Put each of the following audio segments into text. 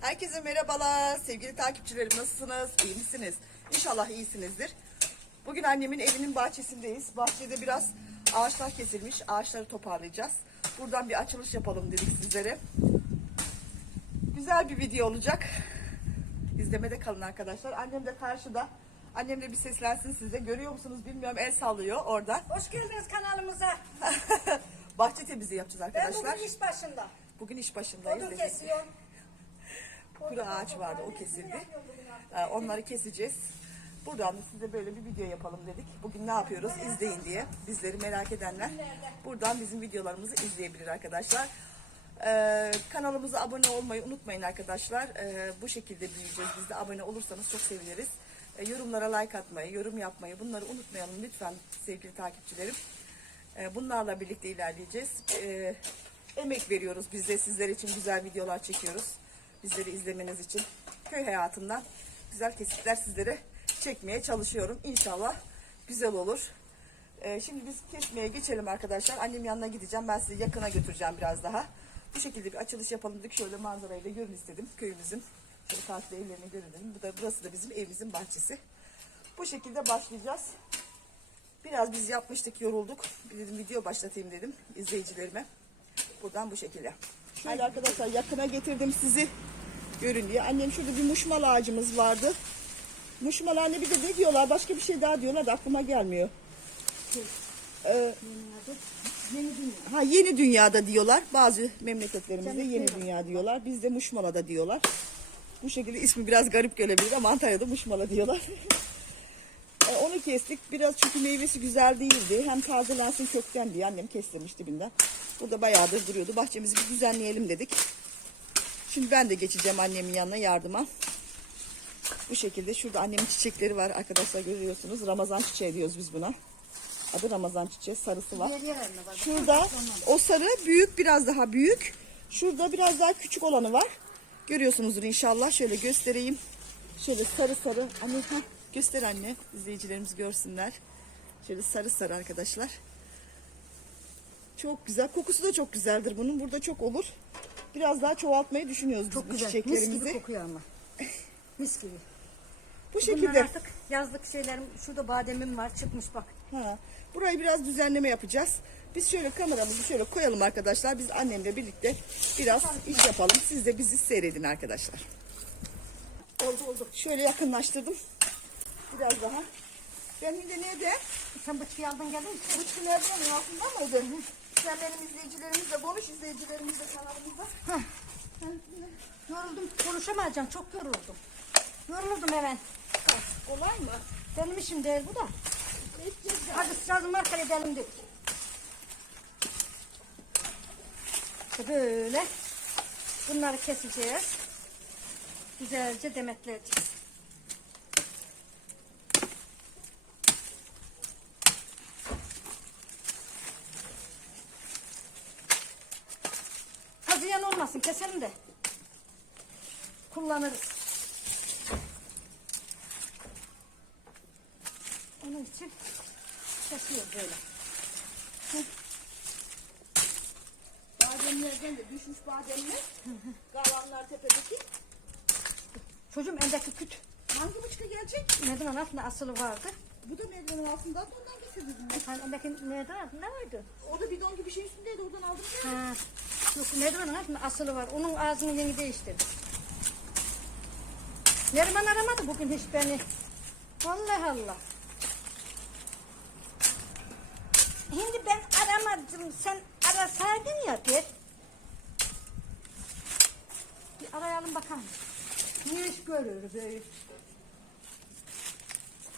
Herkese merhabalar. Sevgili takipçilerim nasılsınız? İyi misiniz? İnşallah iyisinizdir. Bugün annemin evinin bahçesindeyiz. Bahçede biraz ağaçlar kesilmiş. Ağaçları toparlayacağız. Buradan bir açılış yapalım dedik sizlere. Güzel bir video olacak. İzlemede kalın arkadaşlar. Annem de karşıda. Annem de bir seslensin size. Görüyor musunuz bilmiyorum. El sallıyor orada. Hoş geldiniz kanalımıza. Bahçe temizliği yapacağız Ben arkadaşlar. bugün iş başında. Bugün iş başındayız. Odun kesiyorum. Kuru ağaç vardı o kesildi. Ee, Onları keseceğiz. Buradan da size böyle bir video yapalım dedik. Bugün ne yapıyoruz izleyin diye. Bizleri merak edenler buradan bizim videolarımızı izleyebilir arkadaşlar. Ee, kanalımıza abone olmayı unutmayın arkadaşlar. Ee, bu şekilde büyüyeceğiz. Biz de abone olursanız çok seviniriz. Ee, yorumlara like atmayı, yorum yapmayı bunları unutmayalım lütfen sevgili takipçilerim. Ee, bunlarla birlikte ilerleyeceğiz. Ee, emek veriyoruz biz de sizler için güzel videolar çekiyoruz. Bizleri izlemeniz için köy hayatından güzel kesitler sizlere çekmeye çalışıyorum. İnşallah güzel olur. Ee, şimdi biz kesmeye geçelim arkadaşlar. Annem yanına gideceğim. Ben sizi yakına götüreceğim biraz daha. Bu şekilde bir açılış yapalım dedik. Şöyle manzarayı da görün istedim köyümüzün. Şöyle farklı evlerini görün dedim. Bu da, burası da bizim evimizin bahçesi. Bu şekilde başlayacağız. Biraz biz yapmıştık, yorulduk. Bir dedim video başlatayım dedim izleyicilerime. Buradan bu şekilde. Şöyle arkadaşlar yakına getirdim sizi görün diye. Annem şurada bir muşmal ağacımız vardı. Muşmal anne bir de ne diyorlar? Başka bir şey daha diyorlar da aklıma gelmiyor. Ee, ha yeni dünyada diyorlar. Bazı memleketlerimizde yeni dünya diyorlar. Bizde muşmalada diyorlar. Bu şekilde ismi biraz garip gelebilir ama Antalya'da muşmala diyorlar. E, onu kestik. Biraz çünkü meyvesi güzel değildi. Hem tazelensin kökten diye annem kestirmiş dibinden. Burada bayağıdır duruyordu. Bahçemizi bir düzenleyelim dedik. Şimdi ben de geçeceğim annemin yanına yardıma. Bu şekilde şurada annemin çiçekleri var arkadaşlar görüyorsunuz. Ramazan çiçeği diyoruz biz buna. Adı Ramazan çiçeği sarısı var. Şurada o sarı büyük biraz daha büyük. Şurada biraz daha küçük olanı var. Görüyorsunuzdur inşallah. Şöyle göstereyim. Şöyle sarı sarı. Anne heh, göster anne. İzleyicilerimiz görsünler. Şöyle sarı sarı arkadaşlar. Çok güzel. Kokusu da çok güzeldir bunun. Burada çok olur. Biraz daha çoğaltmayı düşünüyoruz biz Çok bu güzel. Mis çiçeklerimizi. gibi kokuyor ama. Mis gibi. Bu Bunlar şekilde. artık yazlık şeylerim. Şurada bademim var çıkmış bak. Ha, burayı biraz düzenleme yapacağız. Biz şöyle kameramızı şöyle koyalım arkadaşlar. Biz annemle birlikte biraz iş yapalım. Siz de bizi seyredin arkadaşlar. Oldu oldu. Şöyle yakınlaştırdım. Biraz daha. Ben şimdi nerede? Sen bıçkıyı aldın geldin mi? Bu çimerlerin altında mıydı? Sen benim izleyicilerimizle konuş, izleyicilerimizle kanalımızda. Yoruldum. Konuşamayacağım. Çok yoruldum. Yoruldum hemen. Kolay mı? Benim işim değil bu da. Hadi sırazı marka edelim dedik. İşte böyle. Bunları keseceğiz. Güzelce demetleyeceğiz. Haziyan olmasın keselim de. Kullanırız. Onun için kesiyoruz böyle. Bademlerden de düşmüş bademler. Kalanlar tepedeki. Çocuğum eldeki küt. Hangi bıçka gelecek? Merdiven altında asılı vardı. Bu da merdivenin altında. Ondan getirdim. Hani eldeki merdiven altında vardı. O da bidon gibi bir şey üstündeydi. Oradan aldım. Ha. Yok merdivenin altında asılı var. Onun ağzını yeni değiştirdim. Neriman aramadı bugün hiç beni. Allah Allah. Şimdi ben aramadım. Sen arasaydın ya bir. Bir arayalım bakalım. Ne iş görüyor böyle?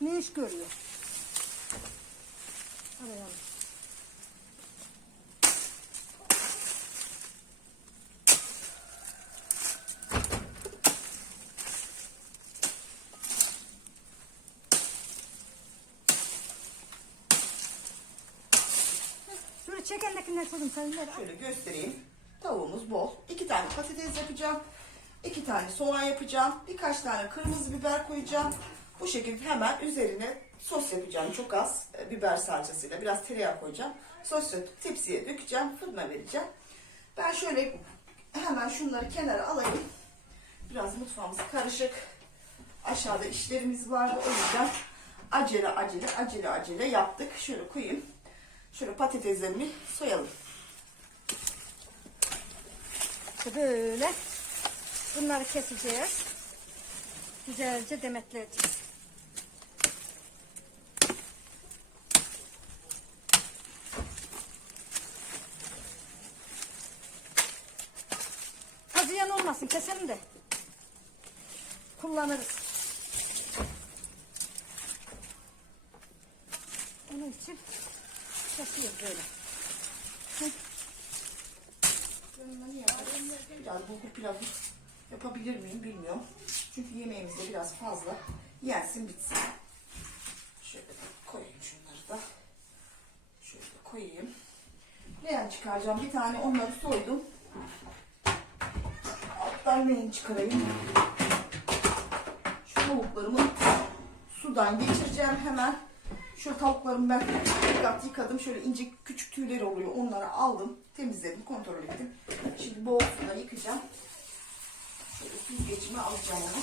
Ne iş görüyor? Arayalım. Şöyle çek eldekinden çocuğum sen ver. Şöyle göstereyim. Tavuğumuz bol. İki tane patates yapacağım. iki tane soğan yapacağım. Birkaç tane kırmızı biber koyacağım. Bu şekilde hemen üzerine sos yapacağım. Çok az e, biber salçasıyla. Biraz tereyağı koyacağım. Sos yapıp tepsiye dökeceğim. Fırına vereceğim. Ben şöyle hemen şunları kenara alayım. Biraz mutfağımız karışık. Aşağıda işlerimiz vardı. O yüzden acele acele acele acele yaptık. Şöyle koyayım. Şöyle patateslerimi soyalım. Böyle. Bunları keseceğiz. Güzelce demetleyeceğiz. Olmasın keselim de. Kullanırız. Onun için kesiyoruz böyle. Biraz bulgur pilavı yapabilir miyim bilmiyorum. Çünkü yemeğimiz de biraz fazla. Yensin bitsin. Şöyle koyayım şunları da. Şöyle koyayım. Leğen çıkaracağım. Bir tane onları soydum. Leğen çıkarayım. Şu tavuklarımı sudan geçireceğim hemen. Şu tavuklarımı ben dikkat yıkadım. Şöyle ince küçük tüyleri oluyor. Onları aldım. Temizledim. Kontrol ettim. Şimdi bol suda yıkayacağım. Şöyle süzgecime alacağım onu.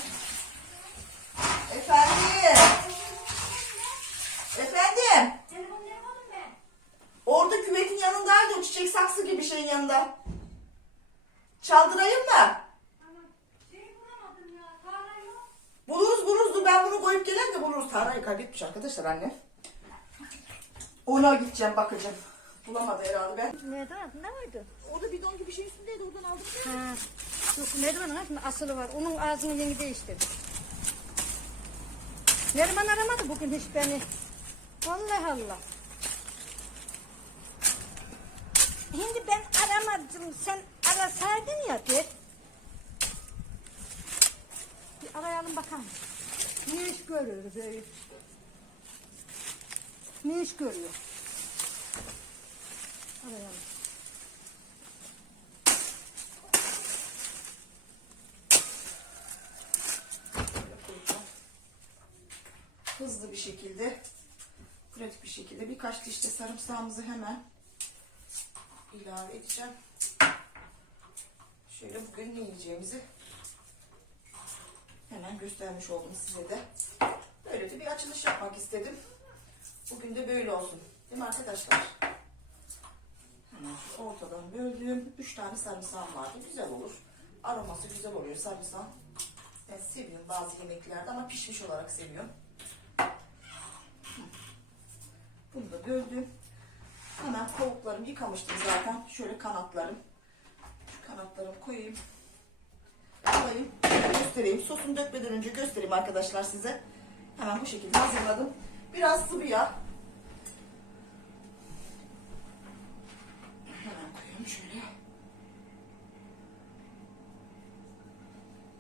Tarayı kaybetmiş arkadaşlar anne. Ona gideceğim bakacağım. Bulamadı herhalde ben. Neden? Ne vardı? Orada bidon gibi bir şey üstündeydi oradan aldım. Ha. Yok Neriman Hanım asılı var. Onun ağzını yeni değiştirdi. Neriman aramadı bugün hiç beni. Vallahi Allah. Şimdi ben aramadım. Sen arasaydın ya bir. Bir arayalım bakalım. Ne iş görüyor böyle? Ne iş görüyor? Arayalım. Hızlı bir şekilde, pratik bir şekilde birkaç diş de sarımsağımızı hemen ilave edeceğim. Şöyle bugün ne yiyeceğimizi hemen göstermiş oldum size de. Böyle de bir açılış yapmak istedim. Bugün de böyle olsun. Değil mi arkadaşlar? Hemen ortadan böldüğüm 3 tane sarımsağım vardı. Güzel olur. Aroması güzel oluyor sarımsağın. Ben seviyorum bazı yemeklerde ama pişmiş olarak seviyorum. Bunu da böldüm. Hemen tavuklarımı yıkamıştım zaten. Şöyle kanatlarım. Şu kanatlarımı koyayım. Alayım. Göstereyim. Sosunu dökmeden önce göstereyim arkadaşlar size. Hemen bu şekilde hazırladım. Biraz sıvı yağ. Hemen koyuyorum şöyle.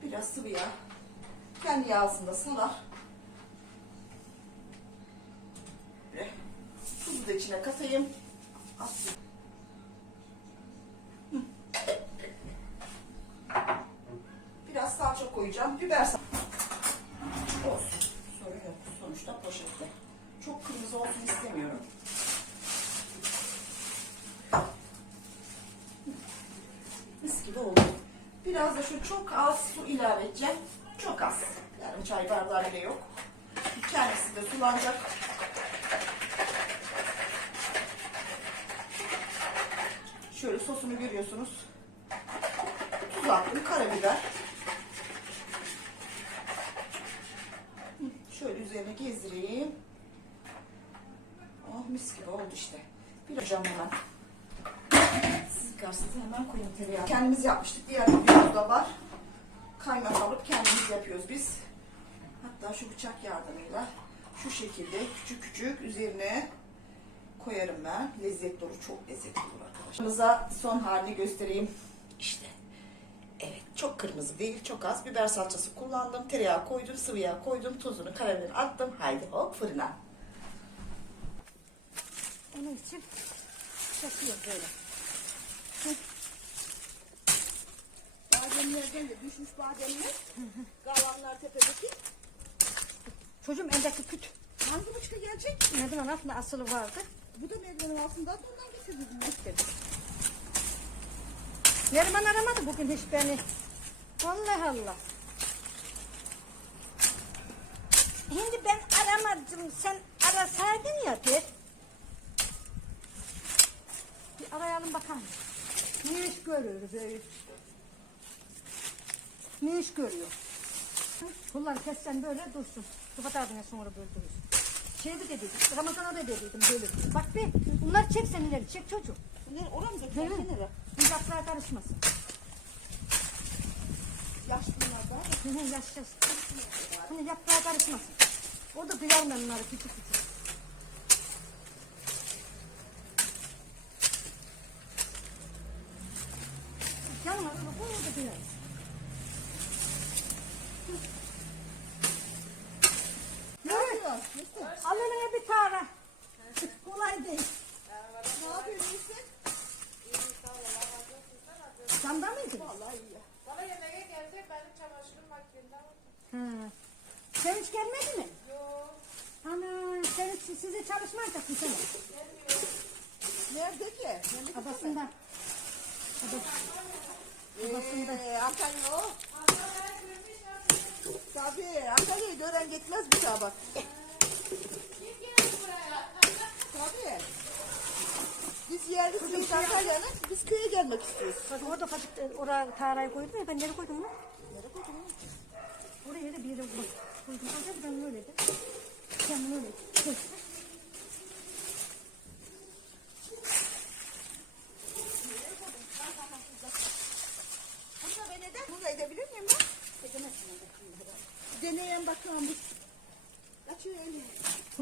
Biraz sıvı yağ. Kendi yağsında salar. Böyle. Tuzu da içine katayım. Atayım. Hı. Biraz salça koyacağım. Biber salça. Olsun. Sorun yok. Sonuçta poşette. Çok kırmızı olsun istemiyorum. Mis gibi oldu. Şu çok az su ilave edeceğim. Çok az. Yani çay bardağı bile yok. Kendisi de sulanacak. Şöyle sosunu görüyorsunuz. Tuz attım, karabiber. Şöyle üzerine gezdireyim. Oh mis gibi oldu işte. Bir hocam hemen. Karşınıza hemen koyayım tereyağı. Kendimiz yapmıştık. Diğer videomuzda var. Kaymak alıp kendimiz yapıyoruz biz. Hatta şu bıçak yardımıyla şu şekilde küçük küçük üzerine koyarım ben. Lezzetli olur. Çok lezzetli olur arkadaşlar. Son halini göstereyim. İşte. Evet. Çok kırmızı değil. Çok az. Biber salçası kullandım. Tereyağı koydum. Sıvı yağ koydum. Tuzunu, karabiberini attım. Haydi hop fırına. Onun için kesiyoruz böyle. Bademlerden de düşmüş bademler. Kalanlar tepedeki. Çocuğum endeki küt. Hangi bıçka gelecek? Merdiven altında asılı vardı. Bu da merdivenin altında ondan getirdim. Gittim. Neriman aramadı bugün hiç beni. Allah Allah. Şimdi ben aramadım. Sen arasaydın ya bir. Bir arayalım bakalım. Ne iş görüyor böyle? Ne iş görüyor? Bunları kessen böyle dursun. Sıfat abine sonra böyle durursun. Şey de dedim, Ramazan'a da dedim böyle. Bak be, bunları çek sen ileri, çek çocuğum. Nere, oraya mı Değil mi? Bu yaprağa karışmasın. Yaşlı bunlar da. Hı hı, yaşayacağız. Hani yaprağa karışmasın. Orada duyar mı onları küçük küçük. Öyle koy orada duyar. Ne yapıyorsun? Mesut? Al eline bir tane. Kolay değil. Ne yapıyorsun Mesut? Sanda mıydın? Vallahi iyi. Bana yemeğe gelecek benim çamaşırım makinede. Ha. Sen hiç gelmedi mi? Yok. Ana sen hiç size çalışmayacak mısın? Nerede ki? Nerede ki? Babasında. Eee Antalya o. Tabii Antalya'yı gören gitmez bir daha bak. Tabii. Biz yerlisiyiz Antalya'nın. Biz köye gelmek istiyoruz. Bak orada patik oraya tarayı koydum ya ben nereye koydum lan? Nereye koydun lan? Oraya da bir yere koydum. Koydum. Ben öyle de. Sen öyle. Bunu da ben eder. Bunu da edebilir miyim ben? Edemezsin. Deneyen bakalım. biz. Kaçıyor öyle.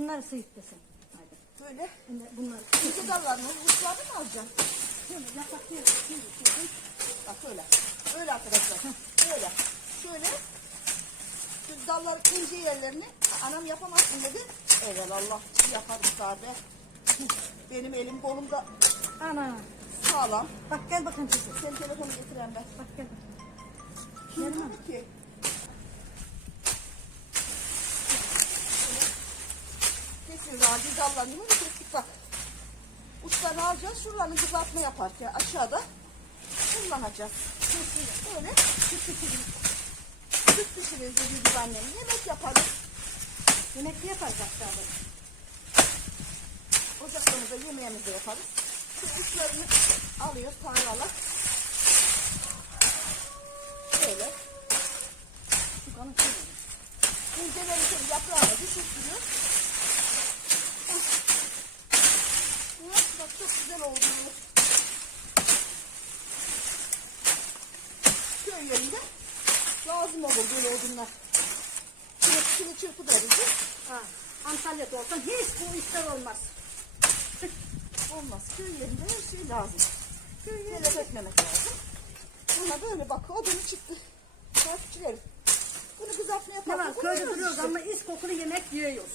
Bunları sıyırt desen. Hadi. Böyle. Bunlar, bunlar. İki dallarını uçlarını mı alacaksın? Şöyle yaprak diye. Bak öyle. Öyle arkadaşlar. Öyle. Şöyle. Şu dalların ince yerlerini anam yapamazsın dedi. Evet Allah yaparım tabi. Benim elim kolum da Ana. sağlam. Bak gel bakın çocuğum. Sen telefonu getiren ben. Bak gel. Kim ki? Kesiyoruz ağacı dallarını böyle kestik bak. Uçlarını alacağız. Şuralarını kızartma yaparken aşağıda kullanacağız. Böyle süt pişiririz. Süt pişiririz gibi annem. Yemek yaparız. Yemek de yaparız aşağıda. Ocaklarımızda yemeğimizi de yaparız. Şu uçlarını alıyoruz tarlalar. Böyle. Onu çevirin. İnceleri şöyle yaprağına düşürtürüyoruz. Bak çok güzel oldu. Köy yerinde lazım olur böyle odunlar. Şunu, şunu çırpıveririz. Ha. Antalya'da olsan hiç bu işler olmaz. Olmaz. Köy yerinde her şey lazım. Köy yerinde telef etmemek lazım. Buna böyle bak odunu çıktı. Takipçilerim. Bunu kızartma yaparız. var köyde duruyoruz ama is kokulu yemek yiyoruz.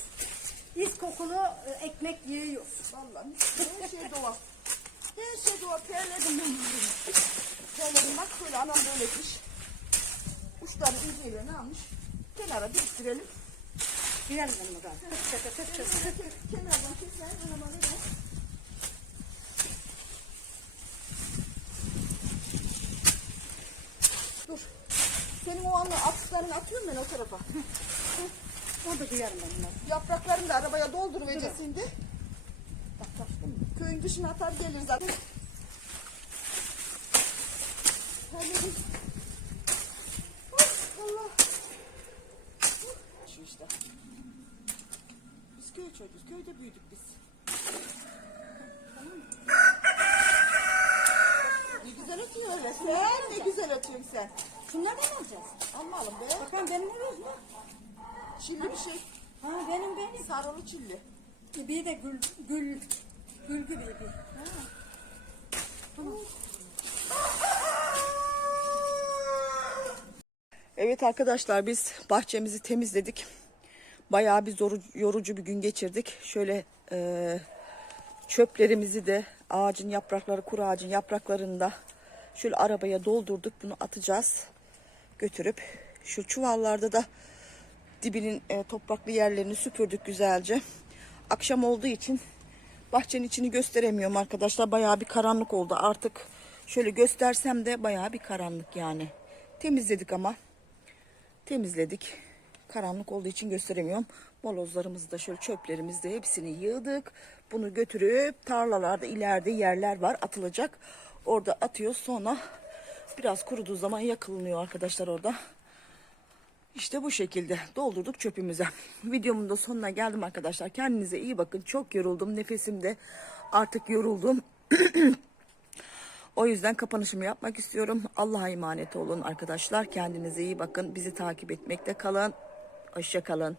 İs kokulu e, ekmek yiyoruz. Vallahi her şey doğal. Her şey doğal. Terledim ben bunu. Terledim bak böyle anam böyle etmiş. Uçlarını incelerini almış. Kenara biriktirelim. Girelim ben buradan. Kenardan keser anama verir. Dur. Senin o anı atıklarını atıyorum ben o tarafa. Orada duyarım ben bunları. Yapraklarını da arabaya dolduracağız şimdi. Bak mı? Köyün dışına atar gelir zaten. Allah. Şu işte. Biz köy çocuğuz. Köyde büyüdük biz. Tamam mı? Ne güzel ötüyor öyle. Sen ne güzel ötüyorsun sen. Şunlardan alacağız. Almalım be. Bakalım benim ne var mı? Çilli bir şey. Ha benim benim. Sarılı çilli. Bir de gül gül gül gibi bir. Evet arkadaşlar biz bahçemizi temizledik. Bayağı bir zoru, yorucu bir gün geçirdik. Şöyle e, çöplerimizi de ağacın yaprakları, kuru ağacın yapraklarını da şöyle arabaya doldurduk. Bunu atacağız. Götürüp şu çuvallarda da dibinin e, topraklı yerlerini süpürdük güzelce. Akşam olduğu için bahçenin içini gösteremiyorum arkadaşlar. Bayağı bir karanlık oldu. Artık şöyle göstersem de bayağı bir karanlık yani. Temizledik ama temizledik. Karanlık olduğu için gösteremiyorum. Molozlarımızı da şöyle çöplerimizi de hepsini yığdık. Bunu götürüp tarlalarda ileride yerler var atılacak. Orada atıyoruz sonra biraz kuruduğu zaman yakılınıyor arkadaşlar orada. İşte bu şekilde doldurduk çöpümüze. Videomun da sonuna geldim arkadaşlar. Kendinize iyi bakın. Çok yoruldum. Nefesim de artık yoruldum. O yüzden kapanışımı yapmak istiyorum. Allah'a emanet olun arkadaşlar. Kendinize iyi bakın. Bizi takip etmekte kalın. Hoşça kalın.